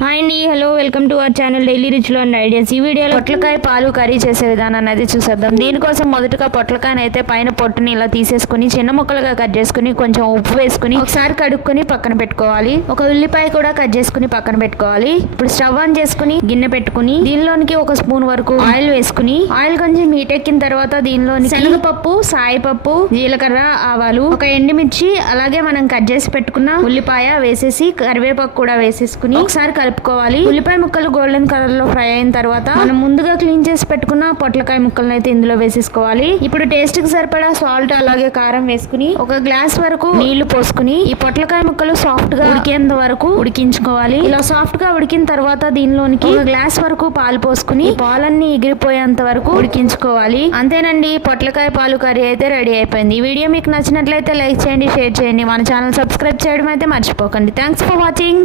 Hi అండి, hello, welcome to our channel daily రిచ్లో and ideas. ఈ వీడియోలో పొట్లకాయ పాలు కర్రీ చేసే విధానాన్ని అయితే చూసేద్దాం. దీనికోసం మొదటగా పొట్లకాయని అయితే పైన పొట్టుని ఇలా తీసేసుకుని చిన్న ముక్కలుగా కట్ చేసుకుని కొంచెం ఉప్పు వేసుకుని ఒకసారి కడుక్కొని పక్కన పెట్టుకోవాలి. ఒక ఉల్లిపాయ కూడా కట్ చేసుకుని పక్కన పెట్టుకోవాలి. ఇప్పుడు స్టవ్ ఆన్ చేసుకుని గిన్నె పెట్టుకుని దీనిలోనికి ఒక స్పూన్ వరకు ఆయిల్ వేసుకుని ఆయిల్ కొంచెం హీట్ ఎక్కిన తర్వాత దీనిలోని శనగపప్పు, సాయిపప్పు, జీలకర్ర, ఆవాలు, ఒక ఎండుమిర్చి, అలాగే మనం కట్ చేసి పెట్టుకున్న ఉల్లిపాయ వేసేసి కరివేపాకు కూడా వేసేసుకుని ఒకసారి కలుపుకోవాలి. ఉల్లిపాయ ముక్కలు గోల్డెన్ కలర్ లో ఫ్రై అయిన తర్వాత మనం ముందుగా క్లీన్ చేసి పెట్టుకున్న పొట్లకాయ ముక్కలను అయితే ఇందులో వేసేసుకోవాలి. ఇప్పుడు టేస్ట్ కి సరిపడా సాల్ట్ అలాగే కారం వేసుకుని ఒక గ్లాస్ వరకు నీళ్లు పోసుకుని ఈ పొట్లకాయ ముక్కలు సాఫ్ట్ గా ఉడికేంత వరకు ఉడికించుకోవాలి. ఇలా సాఫ్ట్ గా ఉడికిన తర్వాత దీనిలోనికి ఒక గ్లాస్ వరకు పాలు పోసుకుని పాలన్నీ ఎగిరిపోయేంత వరకు ఉడికించుకోవాలి. అంతేనండి, పొట్లకాయ పాలు కర్రీ అయితే రెడీ అయిపోయింది. ఈ వీడియో మీకు నచ్చినట్లయితే లైక్ చేయండి, షేర్ చేయండి, మన ఛానల్ సబ్స్క్రైబ్ చేయడం అయితే మర్చిపోకండి. Thanks for watching.